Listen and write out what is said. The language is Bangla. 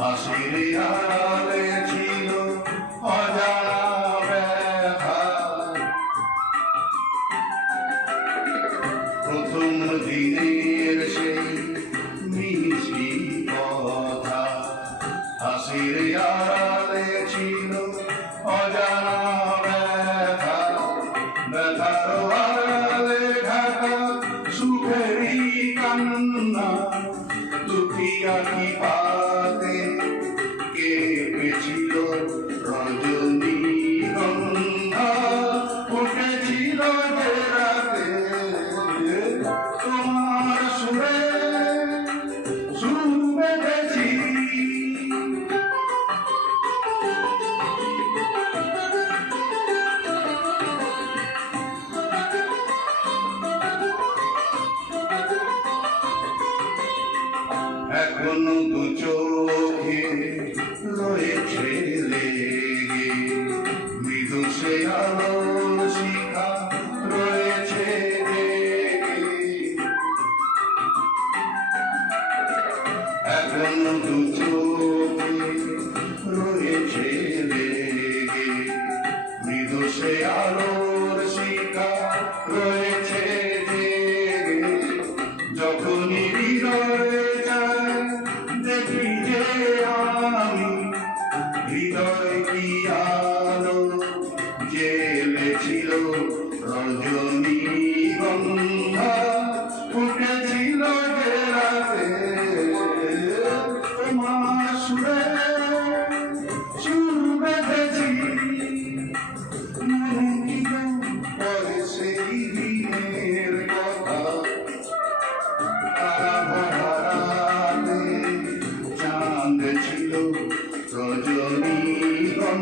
হাসির আড়ালে ছিল অজানা ব্যথা। প্রথম দিনের সেই মিষ্টি কথা, হাসির আড়ালে ছিল অজানা ব্যথা। ব্যথার আড়ালে ঢাকা সুখেরই কান্না, দুঃখিয়াটি পাতে কেঁপেছিল রজনীগন্ধা। উঠেছিল যে রাতে তোমার সুরে সুর বেঁধেছি। এখনো দু চোখে রয়েছে লেগে মৃদু সে আলো শিখা রয়েছে জেগে। এখনো দু চোখে রয়েছে লেগে মৃদু সে আলোর শিখা রয়েছে জেগে। যখনই হৃদয়ে দেখি যে আমি হৃদয় কি আলো জ্বেলেছিল রজনীগন্ধা। উঠেছিল যে রাতে তোমার সুরে সুর বেঁধেছি। মনে কি পরে সেই দিনের কথা, ছিল রজনীগন্ধা।